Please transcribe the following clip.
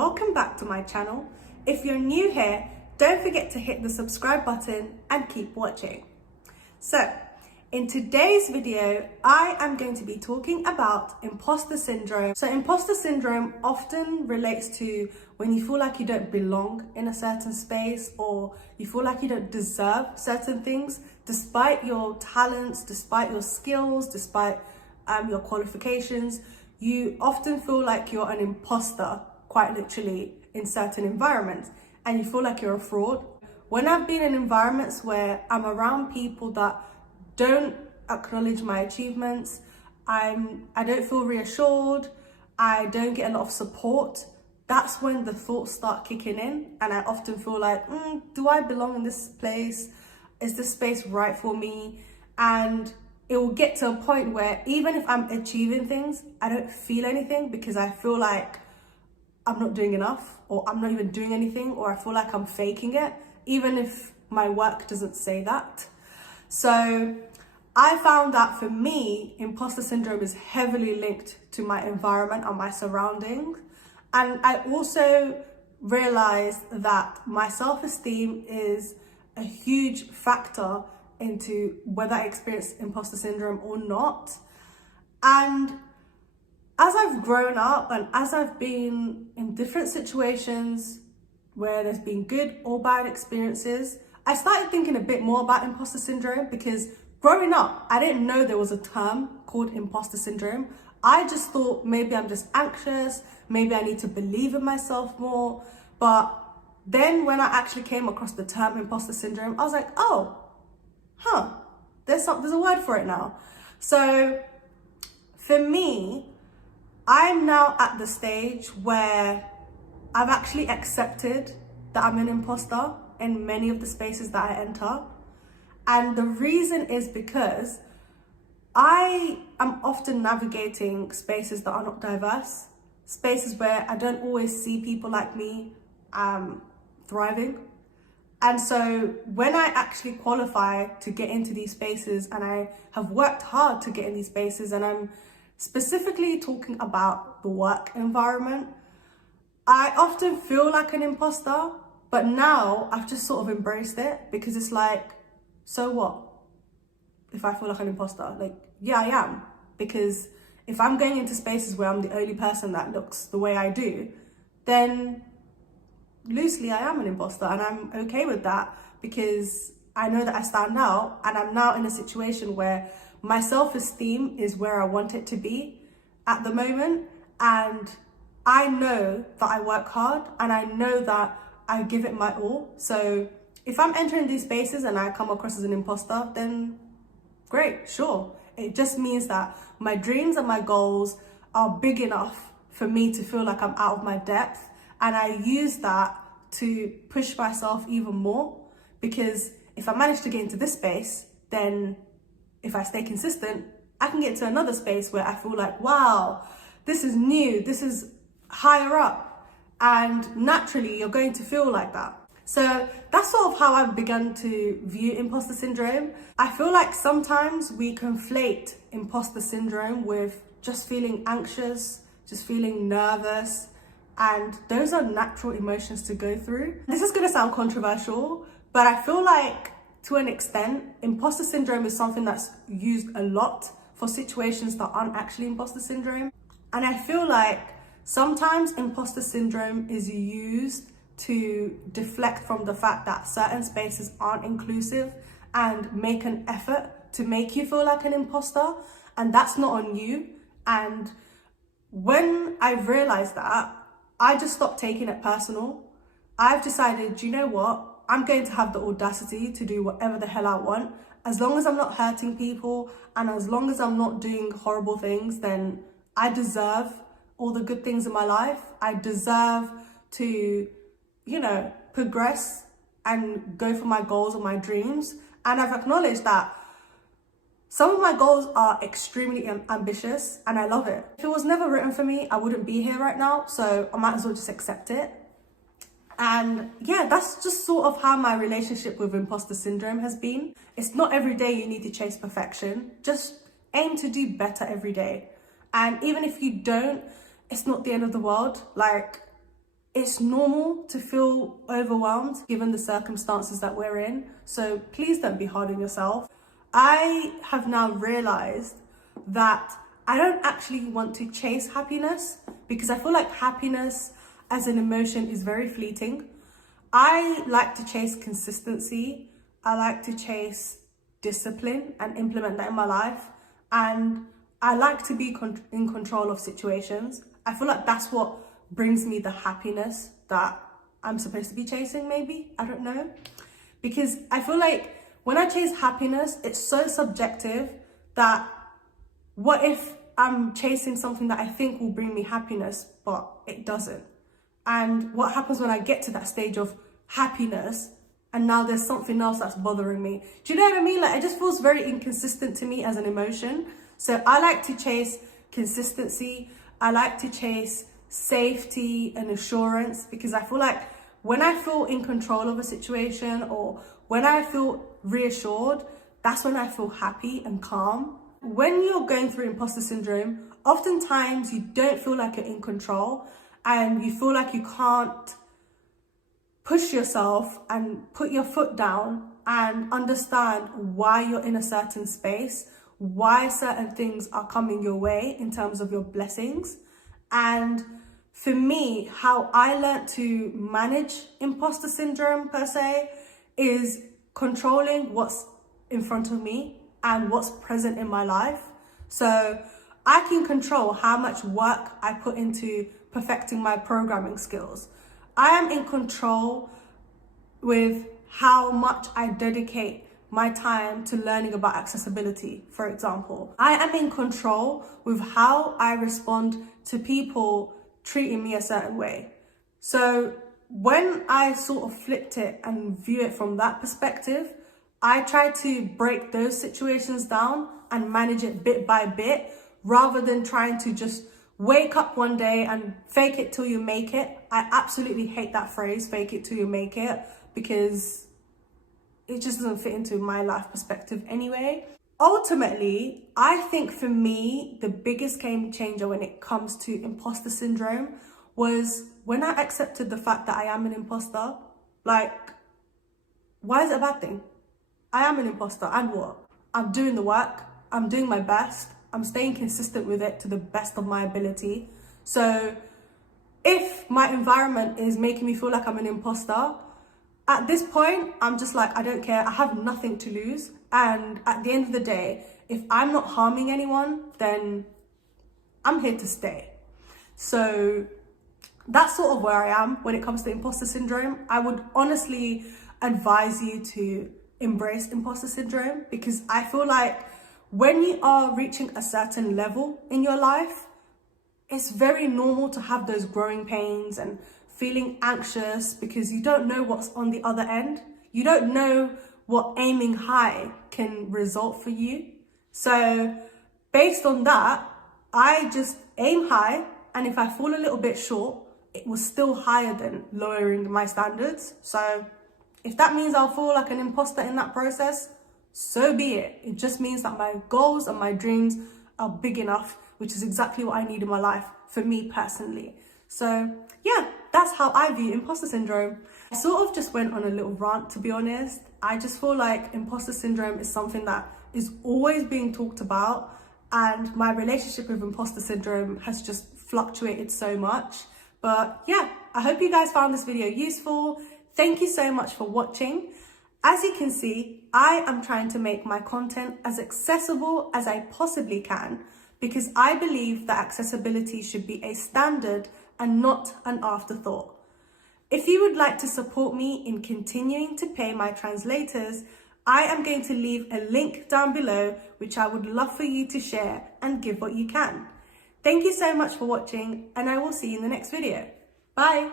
welcome back to my channel. If you're new here, don't forget to hit the subscribe button and keep watching. So, in today's video, I am going to be talking about imposter syndrome. So imposter syndrome often relates to when you feel like you don't belong in a certain space, or you feel like you don't deserve certain things, despite your talents, despite your skills, despite your qualifications. You often feel like you're an imposter, quite literally, in certain environments, and you feel like you're a fraud. When I've been in environments where I'm around people that don't acknowledge my achievements, I don't feel reassured, I don't get a lot of support, that's when the thoughts start kicking in, and I often feel like, do I belong in this place? Is this space right for me? And it will get to a point where even if I'm achieving things, I don't feel anything because I feel like I'm not doing enough, or I'm not even doing anything, or I feel like I'm faking it, even if my work doesn't say that. So I found that for me, imposter syndrome is heavily linked to my environment and my surroundings. And I also realized that my self-esteem is a huge factor into whether I experience imposter syndrome or not. And as I've grown up and as I've been in different situations where there's been good or bad experiences, I started thinking a bit more about imposter syndrome, because growing up, I didn't know there was a term called imposter syndrome. I just thought maybe I'm just anxious, maybe I need to believe in myself more. But then when I actually came across the term imposter syndrome, I was like, there's a word for it now. So for me, I'm now at the stage where I've actually accepted that I'm an imposter in many of the spaces that I enter. And the reason is because I am often navigating spaces that are not diverse, spaces where I don't always see people like me thriving. And so when I actually qualify to get into these spaces, and I have worked hard to get in these spaces, and I'm specifically talking about the work environment, I often feel like an imposter, but now I've just sort of embraced it, because it's like, so what if I feel like an imposter? Like, yeah, I am, because if I'm going into spaces where I'm the only person that looks the way I do, then loosely I am an imposter, and I'm okay with that, because I know that I stand out, and I'm now in a situation where my self-esteem is where I want it to be at the moment, and I know that I work hard, and I know that I give it my all. So if I'm entering these spaces and I come across as an imposter, then great, sure. It just means that my dreams and my goals are big enough for me to feel like I'm out of my depth, and I use that to push myself even more, because if I manage to get into this space, then if I stay consistent, I can get to another space where I feel like, wow, this is new, this is higher up, and naturally you're going to feel like that. So that's sort of how I've begun to view imposter syndrome. I feel like sometimes we conflate imposter syndrome with just feeling anxious, just feeling nervous, and those are natural emotions to go through. This is going to sound controversial, but I feel like to an extent, imposter syndrome is something that's used a lot for situations that aren't actually imposter syndrome. And I feel like sometimes imposter syndrome is used to deflect from the fact that certain spaces aren't inclusive and make an effort to make you feel like an imposter, and that's not on you. And when I realized that, I just stopped taking it personal. I've decided, you know what? I'm going to have the audacity to do whatever the hell I want. As long as I'm not hurting people, and as long as I'm not doing horrible things, then I deserve all the good things in my life. I deserve to, progress and go for my goals and my dreams. And I've acknowledged that some of my goals are extremely ambitious, and I love it. If it was never written for me, I wouldn't be here right now, so I might as well just accept it. And yeah, that's just sort of how my relationship with imposter syndrome has been. It's not every day you need to chase perfection. Just aim to do better every day. And even if you don't, it's not the end of the world. Like, it's normal to feel overwhelmed given the circumstances that we're in. So please don't be hard on yourself. I have now realized that I don't actually want to chase happiness, because I feel like happiness as an emotion is very fleeting. I like to chase consistency. I like to chase discipline and implement that in my life. And I like to be in control of situations. I feel like that's what brings me the happiness that I'm supposed to be chasing, maybe. I don't know. Because I feel like when I chase happiness, it's so subjective that what if I'm chasing something that I think will bring me happiness, but it doesn't? And what happens when I get to that stage of happiness and now there's something else that's bothering me? Do you know what I mean? Like, it just feels very inconsistent to me as an emotion. So I like to chase consistency. I like to chase safety and assurance, because I feel like when I feel in control of a situation or when I feel reassured, that's when I feel happy and calm. When you're going through imposter syndrome, oftentimes you don't feel like you're in control and you feel like you can't push yourself and put your foot down and understand why you're in a certain space, why certain things are coming your way in terms of your blessings. And for me, how I learned to manage imposter syndrome per se is controlling what's in front of me and what's present in my life. So I can control how much work I put into perfecting my programming skills. I am in control with how much I dedicate my time to learning about accessibility, for example. I am in control with how I respond to people treating me a certain way. So when I sort of flipped it and view it from that perspective, I try to break those situations down and manage it bit by bit, rather than trying to just wake up one day and fake it till you make it. I absolutely hate that phrase, fake it till you make it, because it just doesn't fit into my life perspective anyway. Ultimately, I think for me, the biggest game changer when it comes to imposter syndrome was when I accepted the fact that I am an imposter. Like, why is it a bad thing? I am an imposter, and what? I'm doing the work, I'm doing my best, I'm staying consistent with it to the best of my ability. So if my environment is making me feel like I'm an imposter, at this point, I'm just like, I don't care. I have nothing to lose. And at the end of the day, if I'm not harming anyone, then I'm here to stay. So that's sort of where I am when it comes to imposter syndrome. I would honestly advise you to embrace imposter syndrome, because I feel like when you are reaching a certain level in your life, it's very normal to have those growing pains and feeling anxious, because you don't know what's on the other end. You don't know what aiming high can result for you. So based on that, I just aim high, and if I fall a little bit short, it was still higher than lowering my standards. So if that means I'll feel like an imposter in that process, so be it. It just means that my goals and my dreams are big enough, which is exactly what I need in my life for me personally. So yeah, that's how I view imposter syndrome. I sort of just went on a little rant, to be honest. I just feel like imposter syndrome is something that is always being talked about, and my relationship with imposter syndrome has just fluctuated so much. But yeah, I hope you guys found this video useful. Thank you so much for watching. As you can see, I am trying to make my content as accessible as I possibly can, because I believe that accessibility should be a standard and not an afterthought. If you would like to support me in continuing to pay my translators, I am going to leave a link down below, which I would love for you to share and give what you can. Thank you so much for watching, and I will see you in the next video. Bye.